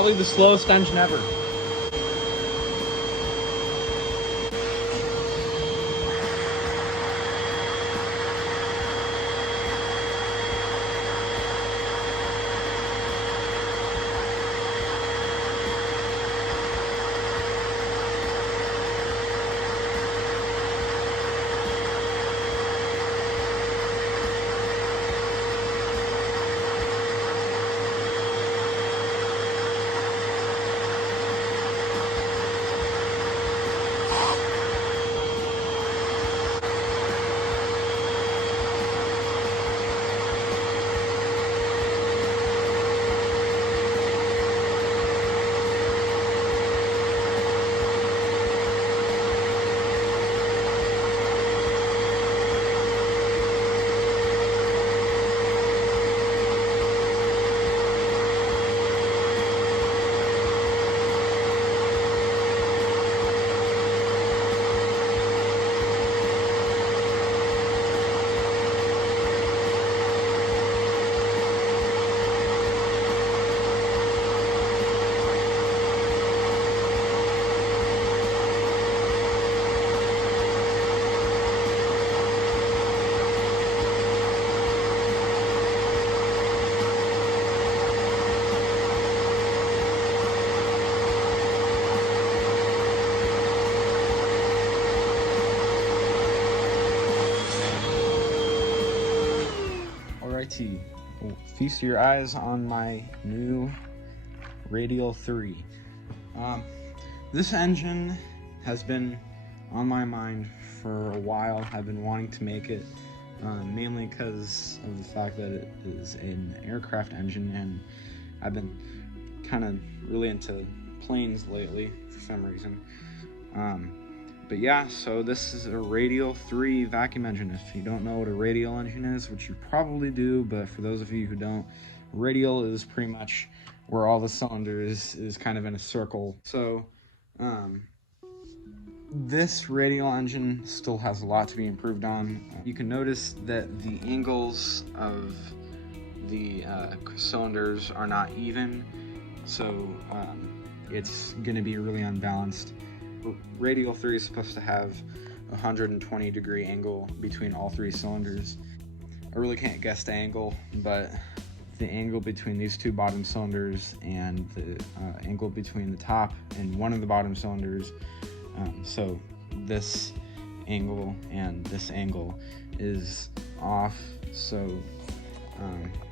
Probably the slowest engine ever. Alrighty, well, feast your eyes on my new Radial 3. This engine has been on my mind for a while. I've been wanting to make it, mainly because of the fact that it is an aircraft engine, and I've been kind of really into planes lately for some reason. But yeah, so this is a Radial 3 vacuum engine. If you don't know what a radial engine is, which you probably do, but for those of you who don't, radial is pretty much where all the cylinders is kind of in a circle. So this radial engine still has a lot to be improved on. You can notice that the angles of the cylinders are not even, so it's going to be really unbalanced. Radial 3 is supposed to have a 120-degree angle between all three cylinders. I really can't guess the angle, but the angle between these two bottom cylinders and the angle between the top and one of the bottom cylinders, so this angle and this angle is off, so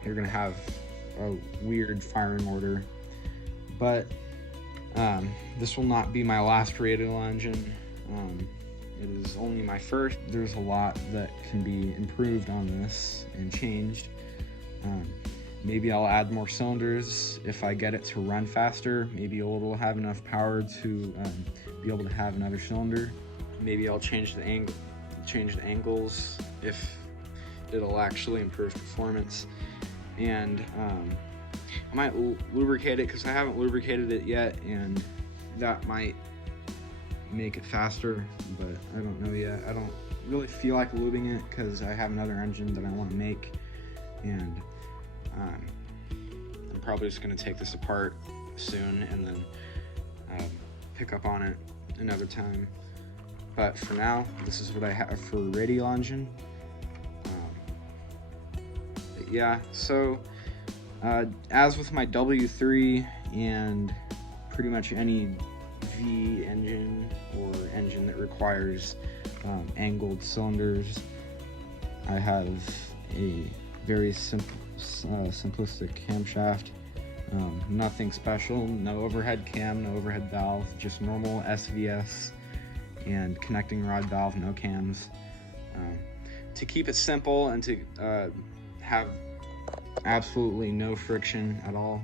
you're gonna have a weird firing order. But this will not be my last radial engine. It is only my first. There's a lot that can be improved on this and changed. Maybe I'll add more cylinders if I get it to run faster. Maybe it'll have enough power to be able to have another cylinder. Maybe I'll change the angles if it'll actually improve performance. And I might lubricate it, because I haven't lubricated it yet, and that might make it faster, but I don't know yet. I don't really feel like lubing it because I have another engine that I want to make, and I'm probably just going to take this apart soon and then pick up on it another time. But for now, this is what I have for radial engine. Yeah, so as with my W3 and pretty much any V engine or engine that requires angled cylinders, I have a very simplistic camshaft. Nothing special, no overhead cam, no overhead valve, just normal SVS and connecting rod valve, no cams. To keep it simple and to have absolutely no friction at all,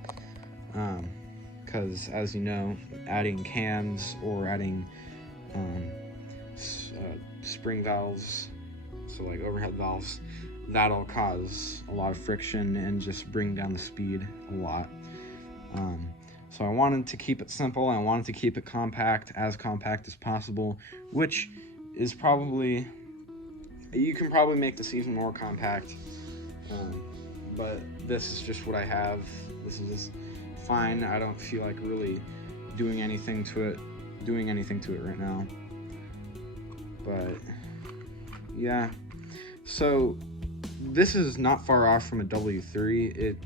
because as you know, adding cams or adding spring valves, so like overhead valves, that'll cause a lot of friction and just bring down the speed a lot. So I wanted to keep it simple. I wanted to keep it compact as possible, which is probably, you can probably make this even more compact, but this is just what I have. This is fine. I don't feel like really doing anything to it right now. But yeah, so this is not far off from a W3. It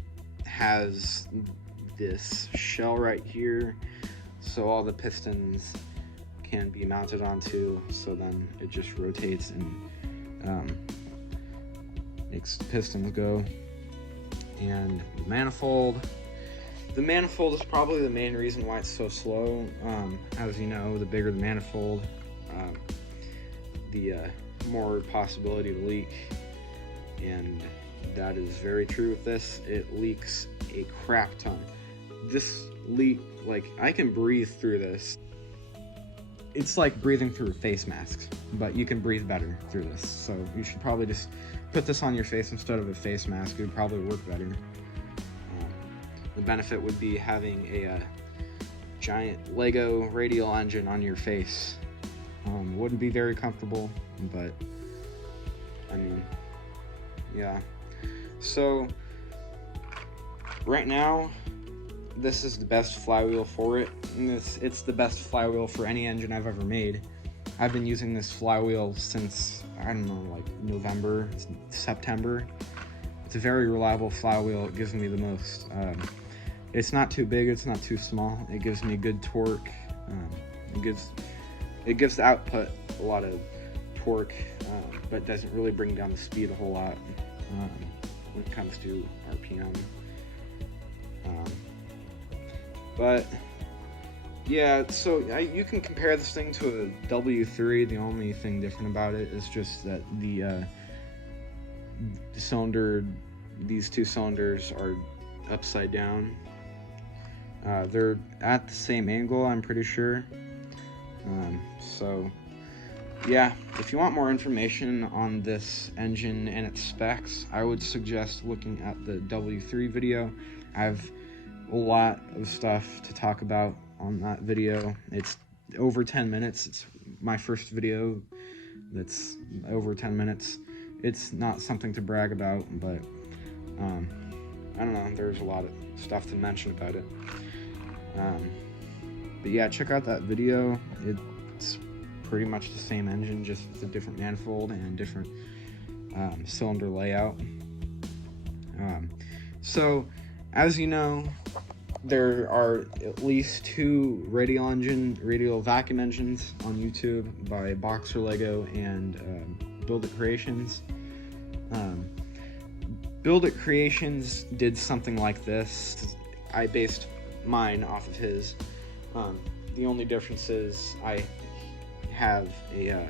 has this shell right here, so all the pistons can be mounted onto, so then it just rotates and makes the pistons go. And the manifold is probably the main reason why it's so slow. As you know, the bigger the manifold, the more possibility to leak, and that is very true with this. It leaks a crap ton. This leak, like, I can breathe through this. It's like breathing through a face mask, but you can breathe better through this. So you should probably just put this on your face instead of a face mask. It would probably work better. The benefit would be having a giant Lego Radial engine on your face. Wouldn't be very comfortable, but I mean, yeah. So right now, this is the best flywheel for it. And it's the best flywheel for any engine I've ever made. I've been using this flywheel since, I don't know, like November, September. It's a very reliable flywheel. It gives me the most. It's not too big, it's not too small. It gives me good torque. It gives the output a lot of torque, but doesn't really bring down the speed a whole lot when it comes to RPM. But yeah, so you can compare this thing to a W3. The only thing different about it is just that the cylinder, these two cylinders are upside down. They're at the same angle, I'm pretty sure. So yeah, if you want more information on this engine and its specs, I would suggest looking at the W3 video. I have a lot of stuff to talk about on that video. It's over 10 minutes. It's my first video that's over 10 minutes. It's not something to brag about, but I don't know, there's a lot of stuff to mention about it. But yeah, check out that video. It's pretty much the same engine, just with a different manifold and different cylinder layout. So as you know, there are at least 2 radial vacuum engines on YouTube by Boxer Lego and Build It Creations. Build It Creations did something like this. I based mine off of his. The only difference is I have a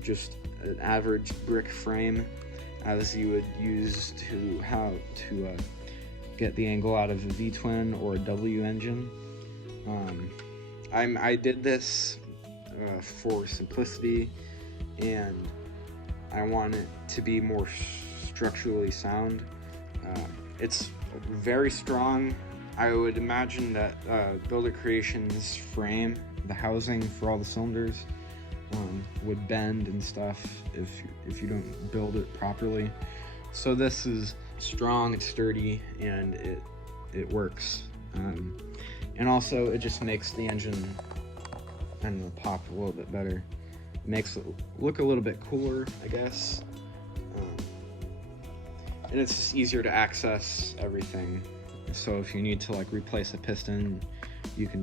just an average brick frame, as you would use to get the angle out of a V-twin or a W engine. I did this for simplicity, and I want it to be more structurally sound. It's very strong. I would imagine that Build It Creations frame, the housing for all the cylinders, would bend and stuff if you don't build it properly. So this is strong, it's sturdy, and it works. And also it just makes the engine, I don't know, pop a little bit better. It makes it look a little bit cooler, I guess. And it's just easier to access everything. So if you need to like replace a piston, you can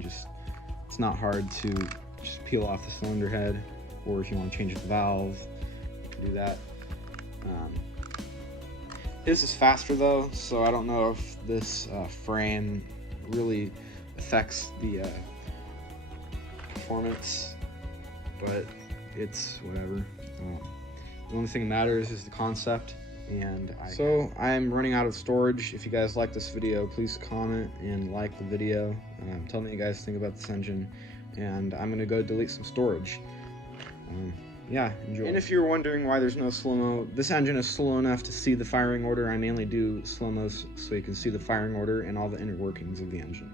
it's not hard to just peel off the cylinder head, or if you want to change the valve, you can do that. His is faster though, so I don't know if this frame really affects the performance, but it's whatever. The only thing that matters is the concept. And so I'm running out of storage. If you guys like this video, please comment and like the video. Tell me what you guys think about this engine, and I'm gonna go delete some storage. Yeah, enjoy. And if you're wondering why there's no slow-mo, this engine is slow enough to see the firing order. I mainly do slow-mos so you can see the firing order and all the inner workings of the engine.